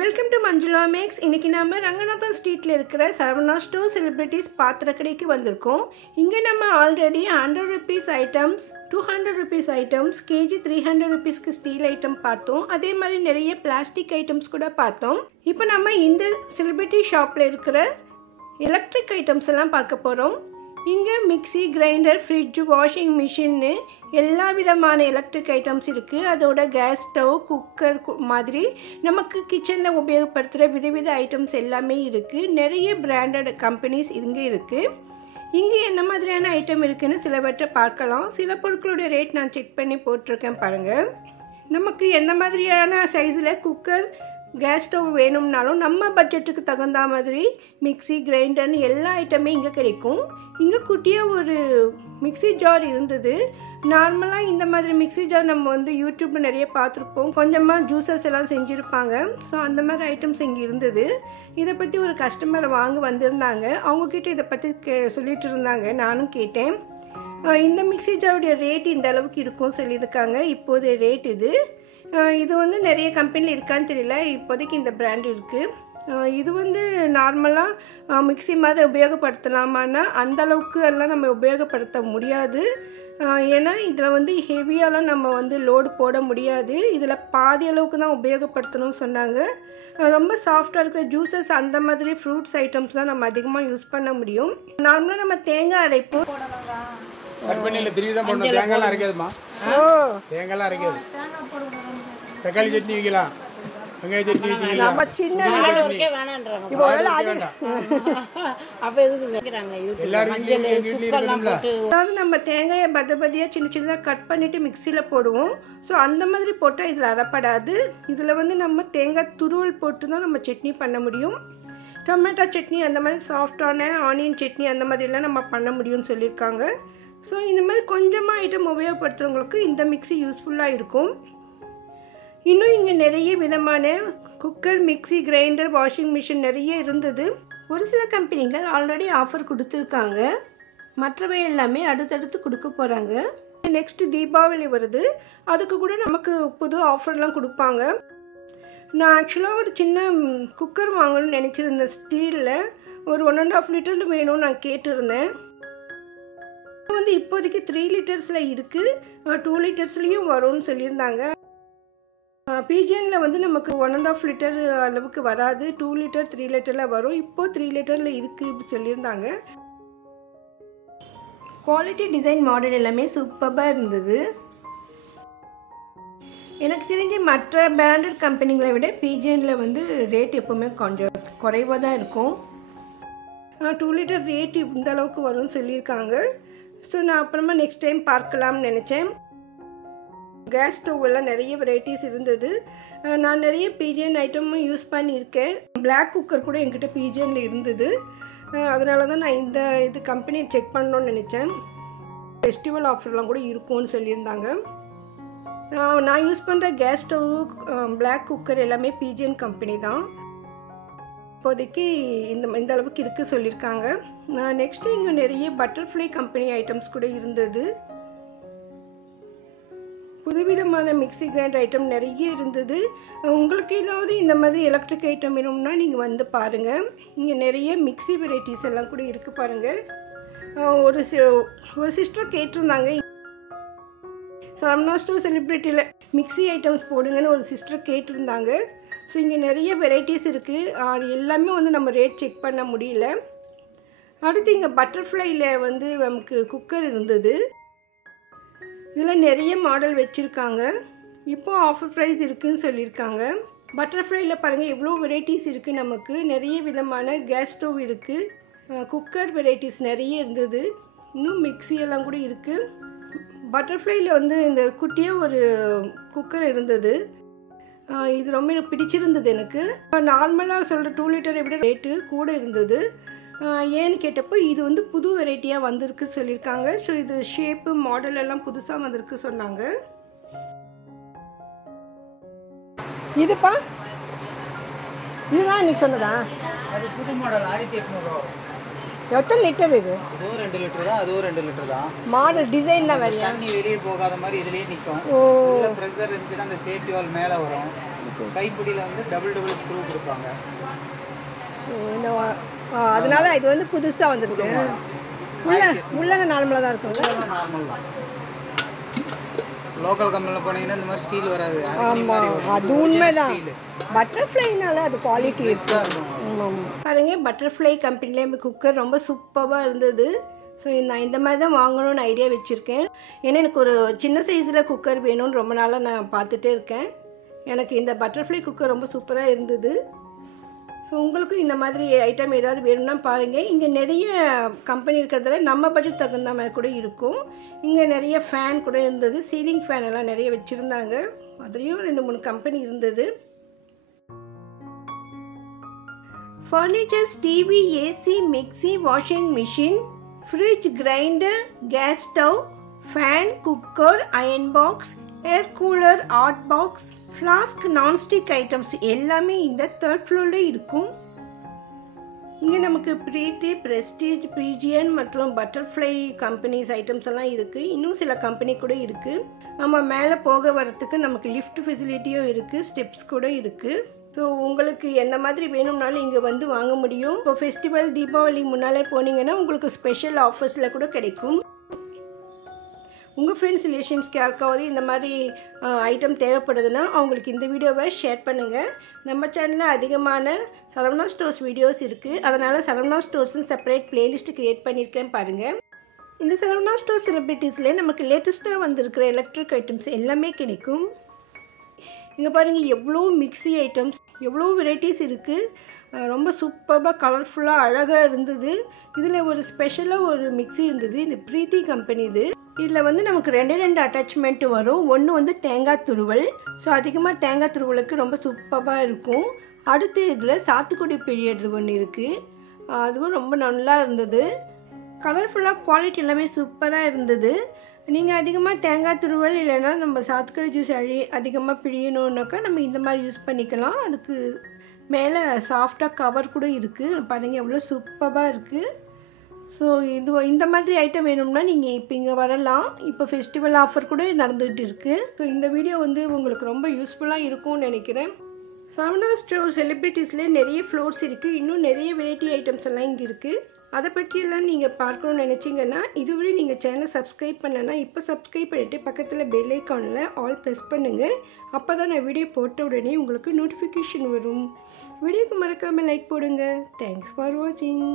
Welcome to Manjula maths. இன்றைக்கி நம்ம ரங்கநாதன் ஸ்ட்ரீட்டில் இருக்கிற சரவணா ஸ்டோர் செலிப்ரிட்டிஸ் பாத்திர கடைக்கு வந்திருக்கோம். இங்கே நம்ம already 100 rupees items, 200 rupees items, KG 300 rupeesக்கு ஸ்டீல் ஐட்டம் பார்த்தோம். அதே மாதிரி நிறைய பிளாஸ்டிக் ஐட்டம்ஸ் கூட பார்த்தோம். இப்போ நம்ம இந்த செலிப்ரிட்டி ஷாப்பில் இருக்கிற எலக்ட்ரிக் ஐட்டம்ஸ் எல்லாம் பார்க்க போகிறோம். இங்கே மிக்சி, கிரைண்டர், ஃப்ரிட்ஜ், வாஷிங் மிஷின்னு எல்லா விதமான எலக்ட்ரிக் ஐட்டம்ஸ் இருக்குது. அதோட கேஸ் ஸ்டவ், குக்கர் மாதிரி நமக்கு கிச்சனில் உபயோகப்படுத்துகிற விதவித ஐட்டம்ஸ் எல்லாமே இருக்குது. நிறைய பிராண்டட் கம்பெனிஸ் இங்கே இருக்குது. இங்கே என்ன மாதிரியான ஐட்டம் இருக்குதுன்னு சிலவற்றை பார்க்கலாம். சில பொருட்களுடைய ரேட் நான் செக் பண்ணி போட்டிருக்கேன் பாருங்கள். நமக்கு எந்த மாதிரியான சைஸில் குக்கர், கேஸ் ஸ்டவ் வேணும்னாலும் நம்ம பட்ஜெட்டுக்கு தகுந்த மாதிரி மிக்சி, கிரைண்டர்னு எல்லா ஐட்டமே இங்கே கிடைக்கும். இங்கே குட்டியாக ஒரு மிக்சி ஜார் இருந்தது. நார்மலாக இந்த மாதிரி மிக்சி ஜார் நம்ம வந்து யூடியூப்பில் நிறைய பார்த்துருப்போம். கொஞ்சமாக ஜூஸஸ் எல்லாம் செஞ்சுருப்பாங்க. ஸோ அந்த மாதிரி ஐட்டம்ஸ் இங்கே இருந்தது. இதை பற்றி ஒரு கஸ்டமர் வாங்க வந்திருந்தாங்க. அவங்கக்கிட்ட இதை பற்றி சொல்லிட்டு இருந்தாங்க. நானும் கேட்டேன். இந்த மிக்சி ஜாருடைய ரேட் இந்த அளவுக்கு இருக்கும் சொல்லியிருக்காங்க. இப்போதைய ரேட் இது வந்து நிறைய கம்பெனியில் இருக்கான்னு தெரியல. இப்போதைக்கு இந்த பிராண்ட் இருக்குது. இது வந்து நார்மலாக மிக்சி மாதிரி உபயோகப்படுத்தலாமான்னா அந்தளவுக்கு எல்லாம் நம்ம உபயோகப்படுத்த முடியாது. ஏன்னா இதில் வந்து ஹெவியாலாம் நம்ம வந்து லோடு போட முடியாது. இதில் பாதி அளவுக்கு தான் உபயோகப்படுத்தணும்னு சொன்னாங்க. ரொம்ப சாஃப்டாக இருக்கிற ஜூஸஸ் அந்த மாதிரி ஃப்ரூட்ஸ் ஐட்டம்ஸ் தான் நம்ம அதிகமாக யூஸ் பண்ண முடியும். நார்மலாக நம்ம தேங்காய் அரைப்பு கற்பனையில் திரும்பி தான் போடணும். தேங்காய்லாம் அரைக்காதுமா. தேங்காய்லாம் அரைக்காது. தக்காளி சட்னி வைக்கலாம், வெங்காய சட்னி வைக்கலாம். நம்ம சின்ன அதாவது நம்ம தேங்காயை பதியாக சின்ன சின்னதாக கட் பண்ணிவிட்டு மிக்சியில் போடுவோம். ஸோ அந்த மாதிரி போட்டால் இதில் அரைப்படாது. இதில் வந்து நம்ம தேங்காய் துருவல் போட்டு தான் நம்ம சட்னி பண்ண முடியும். டொமேட்டோ சட்னி அந்த மாதிரி சாஃப்டான ஆனியன் சட்னி அந்த மாதிரிலாம் நம்ம பண்ண முடியும்னு சொல்லியிருக்காங்க. ஸோ இந்த மாதிரி கொஞ்சமாக ஐட்டம் உபயோகப்படுத்துகிறவங்களுக்கு இந்த மிக்சி யூஸ்ஃபுல்லாக இருக்கும். இன்னும் இங்கே நிறைய விதமான cooker, mixie, grinder, washing machine நிறைய இருந்தது. ஒரு சில கம்பெனிகள் ஆல்ரெடி ஆஃபர் கொடுத்துருக்காங்க. மற்றவை எல்லாமே அடுத்தடுத்து கொடுக்க போகிறாங்க. நெக்ஸ்ட்டு தீபாவளி வருது. அதுக்கு கூட நமக்கு புது ஆஃபர்லாம் கொடுப்பாங்க. நான் ஆக்சுவலாக ஒரு சின்ன குக்கர் வாங்கணும்னு நினச்சிருந்தேன். ஸ்டீலில் ஒரு 1.5 லிட்டரில் வேணும்னு நான் கேட்டிருந்தேன். வந்து இப்போதைக்கு 3 லிட்டர்ஸில் இருக்குது, 2 லிட்டர்ஸ்லேயும் வரும்னு சொல்லியிருந்தாங்க. பிஜிஎனில் வந்து நமக்கு 1.5 லிட்டர் அளவுக்கு வராது. 2 லிட்டர், 3 லிட்டரில் வரும். இப்போது 3 லிட்டரில் இருக்குது சொல்லியிருந்தாங்க. குவாலிட்டி, டிசைன், மாடல் எல்லாமே சூப்பராக இருந்தது. எனக்கு தெரிஞ்சு மற்ற பிராண்டட் கம்பெனிகளை விட பிஜிஎனில் வந்து ரேட் எப்போவுமே கொஞ்சம் குறைவாக தான் இருக்கும். 2 லிட்டர் ரேட் இந்த அளவுக்கு வரும்னு சொல்லியிருக்காங்க. ஸோ நான் அப்புறமா நெக்ஸ்ட் டைம் பார்க்கலாம்னு நினச்சேன். கேஸ் ஸ்டவ் எல்லாம் நிறைய வெரைட்டிஸ் இருந்தது. நான் நிறைய பிஜிஎன் ஐட்டமும் யூஸ் பண்ணியிருக்கேன். பிளாக் குக்கர் கூட என்கிட்ட பிஜிஎனில் இருந்தது. அதனால தான் நான் இந்த கம்பெனி செக் பண்ணணும்னு நினச்சேன். ஃபெஸ்டிவல் ஆஃபர்லாம் கூட இருக்கும்னு சொல்லியிருந்தாங்க. நான் யூஸ் பண்ணுற கேஸ் ஸ்டவ், பிளாக் குக்கர் எல்லாமே பிஜிஎன் கம்பெனி தான். இப்போதைக்கு இந்த அளவுக்கு இருக்குது சொல்லியிருக்காங்க. நெக்ஸ்ட்டு இங்கே நிறைய பட்டர்ஃப்ளை கம்பெனி ஐட்டம்ஸ் கூட இருந்தது. புதுவிதமான மிக்சி, கிரைண்டர் ஐட்டம் நிறைய இருந்தது. உங்களுக்கு ஏதாவது இந்த மாதிரி எலக்ட்ரிக் ஐட்டம் வேணும்னா நீங்கள் வந்து பாருங்கள். இங்கே நிறைய மிக்சி வெரைட்டிஸ் எல்லாம் கூட இருக்குது பாருங்கள். ஒரு சிஸ்டர் கேட்டிருந்தாங்க, சரவணா ஸ்டோர் செலிப்ரிட்டியில் மிக்சி ஐட்டம்ஸ் போடுங்கன்னு ஒரு சிஸ்டர் கேட்டிருந்தாங்க. ஸோ இங்கே நிறைய வெரைட்டிஸ் இருக்குது. எல்லாமே வந்து நம்ம ரேட் செக் பண்ண முடியல. அடுத்து இங்கே பட்டர்ஃப்ளையில் வந்து நமக்கு குக்கர் இருந்தது. இதில் நிறைய மாடல் வச்சுருக்காங்க. இப்போது ஆஃபர் ப்ரைஸ் இருக்குதுன்னு சொல்லியிருக்காங்க. பட்டர்ஃப்ளையில் பாருங்கள் எவ்வளோ வெரைட்டிஸ் இருக்குது. நமக்கு நிறைய விதமான கேஸ் ஸ்டவ் இருக்குது. குக்கர் வெரைட்டிஸ் நிறைய இருந்தது. இன்னும் மிக்சி எல்லாம் கூட இருக்குது. பட்டர்ஃப்ளையில் வந்து இந்த குட்டியாக ஒரு குக்கர் இருந்தது. இது ரொம்ப எனக்கு பிடிச்சிருந்தது. எனக்கு நார்மலாக சொல்கிற 2 லிட்டரை விட ரேட்டு கூட இருந்தது. ஏன்னு கேட்டப்போ இது வந்து புது வெரைட்டியாக வந்திருக்கு சொல்லியிருக்காங்க. ஸோ இது ஷேப்பு, மாடல் எல்லாம் புதுசாக வந்திருக்கு சொன்னாங்க. இதுப்பா இதுதான் இன்னைக்கு சொன்னதா? அது புது மாடல் 1800. எத்தனை லிட்டர் இது? இதுவும் 2 லிட்டர் தான், அதுவும் 2 லிட்டர் தான். மாடல் டிசைன்லாம் வேறு. தண்ணி வெளியே போகாத மாதிரி இதுலேயே நிற்கும். உள்ள ப்ரெஷர் இருந்துச்சுன்னா அந்த சேஃப்டி வால் மேலே வரும். கைப்பிடியில் வந்து டபுள் ஸ்க்ரூ கொடுப்பாங்க. ஸோ இந்த அதனால இது வந்து புதுசாக வந்துருக்கு. உள்ள நார்மலாக தான் இருக்கும். நார்மல் தான். லோக்கல் கம்பெனியில் போனீங்கன்னா இந்த மாதிரி ஸ்டீல் வராது. ஆமாம், அது உண்மைதான். பட்டர்ஃப்ளைனால அது குவாலிட்டி இருக்கும். பாருங்க, பட்டர்ஃப்ளை கம்பெனிலே குக்கர் ரொம்ப சூப்பராக இருந்தது. ஸோ நான் இந்த மாதிரி தான் வாங்கணும்னு ஐடியா வச்சுருக்கேன். ஏன்னா எனக்கு ஒரு சின்ன சைஸில் குக்கர் வேணும்னு ரொம்ப நாளாக நான் பார்த்துட்டே இருக்கேன். எனக்கு இந்த பட்டர்ஃப்ளை குக்கர் ரொம்ப சூப்பராக இருந்தது. ஸோ உங்களுக்கும் இந்த மாதிரி ஐட்டம் ஏதாவது வேணும்னா பாருங்கள். இங்கே நிறைய கம்பெனி இருக்கிறதால நம்ம பட்ஜெட் தகுந்த மாதிரி கூட இருக்கும். இங்கே நிறைய ஃபேன் கூட இருந்தது. சீலிங் ஃபேன் எல்லாம் நிறைய வச்சுருந்தாங்க. அதுலேயும் 2-3 கம்பெனி இருந்தது. Furnitures, TV, AC, mixie, washing machine, fridge, grinder, gas stove, fan, cooker, iron box, air cooler, hot box, flask, nonstick items எல்லாமே இந்த 3rd ஃப்ளோரில் இருக்கும். இங்கே நமக்கு பிரீத்தி, பிரஸ்டீஜ், ப்ரீஜியன் மற்றும் பட்டர்ஃப்ளை கம்பெனிஸ் ஐட்டம்ஸ் எல்லாம் இருக்குது. இன்னும் சில கம்பெனி கூட இருக்குது. நம்ம மேலே போக வரத்துக்கு நமக்கு லிஃப்ட் ஃபெசிலிட்டியும் இருக்குது, ஸ்டெப்ஸ் கூட இருக்குது. ஸோ உங்களுக்கு எந்த மாதிரி வேணும்னாலும் இங்கே வந்து வாங்க முடியும். இப்போ ஃபெஸ்டிவல், தீபாவளி முன்னாலே போனீங்கன்னா உங்களுக்கு ஸ்பெஷல் ஆஃபர்ஸில் கூட கிடைக்கும். உங்கள் ஃப்ரெண்ட்ஸ், ரிலேஷன்ஸ்க்கு யாருக்காவது இந்த மாதிரி ஐட்டம் தேவைப்படுதுன்னா அவங்களுக்கு இந்த வீடியோவை ஷேர் பண்ணுங்கள். நம்ம சேனலில் அதிகமான சரவணா ஸ்டோர்ஸ் வீடியோஸ் இருக்குது. அதனால் சரவணா ஸ்டோர்ஸ்னு செப்பரேட் பிளேலிஸ்ட் க்ரியேட் பண்ணியிருக்கேன் பாருங்கள். இந்த சரவணா ஸ்டோர் செலிப்ரிட்டிஸில் நமக்கு லேட்டஸ்ட்டாக வந்திருக்கிற எலக்ட்ரிக் ஐட்டம்ஸ் எல்லாமே கிடைக்கும். இங்கே பாருங்கள், எவ்வளோ மிக்ஸி ஐட்டம்ஸ், எவ்வளோ வெரைட்டிஸ் இருக்குது. ரொம்ப சூப்பராக கலர்ஃபுல்லாக அழகாக இருந்தது. இதில் ஒரு ஸ்பெஷலாக ஒரு மிக்ஸி இருந்தது. இந்த பிரீத்தி கம்பெனி இது. இதில் வந்து நமக்கு 2 அட்டாச்மெண்ட்டு வரும். ஒன்று வந்து தேங்காய் துருவல். ஸோ அதிகமாக தேங்காய் துருவலுக்கு ரொம்ப சூப்பராக இருக்கும். அடுத்து இதில் சாத்துக்குடி பிழியறது ஒன்று இருக்குது. அதுவும் ரொம்ப நல்லா இருந்தது. கலர்ஃபுல்லாக குவாலிட்டி எல்லாமே சூப்பராக இருந்தது. நீங்கள் அதிகமாக தேங்காய் துருவல் இல்லைன்னா நம்ம சாத்துக்குடி ஜூஸ் அதிகமாக பிழியணுன்னாக்கா நம்ம இந்த மாதிரி யூஸ் பண்ணிக்கலாம். அதுக்கு மேலே சாஃப்டாக கவர் கூட இருக்குது. பாருங்கள் எவ்வளோ சூப்பராக இருக்குது. ஸோ இந்த மாதிரி ஐட்டம் வேணும்னா நீங்கள் இப்போ இங்கே வரலாம். இப்போ ஃபெஸ்டிவல் ஆஃபர் கூட நடந்துகிட்டு இருக்குது. ஸோ இந்த வீடியோ வந்து உங்களுக்கு ரொம்ப யூஸ்ஃபுல்லாக இருக்கும்னு நினைக்கிறேன். சரவணா ஸ்டோர் செலிப்ரிட்டிஸில் நிறைய ஃப்ளோர்ஸ் இருக்குது. இன்னும் நிறைய வெரைட்டி ஐட்டம்ஸ் எல்லாம் இங்கே இருக்குது. அதை பற்றியெல்லாம் நீங்கள் பார்க்கணுன்னு நினச்சிங்கன்னா இதுவரை நீங்கள் சேனலை சப்ஸ்கிரைப் பண்ணலைன்னா இப்போ சப்ஸ்கிரைப் பண்ணிவிட்டு பக்கத்தில் பெல் ஐக்கானில் ஆல் ப்ரெஸ் பண்ணுங்கள். அப்போ தான் நான் வீடியோ போட்ட உடனே உங்களுக்கு நோட்டிஃபிகேஷன் வரும். வீடியோக்கு மறக்காமல் லைக் போடுங்க. தேங்க்ஸ் ஃபார் வாட்சிங்.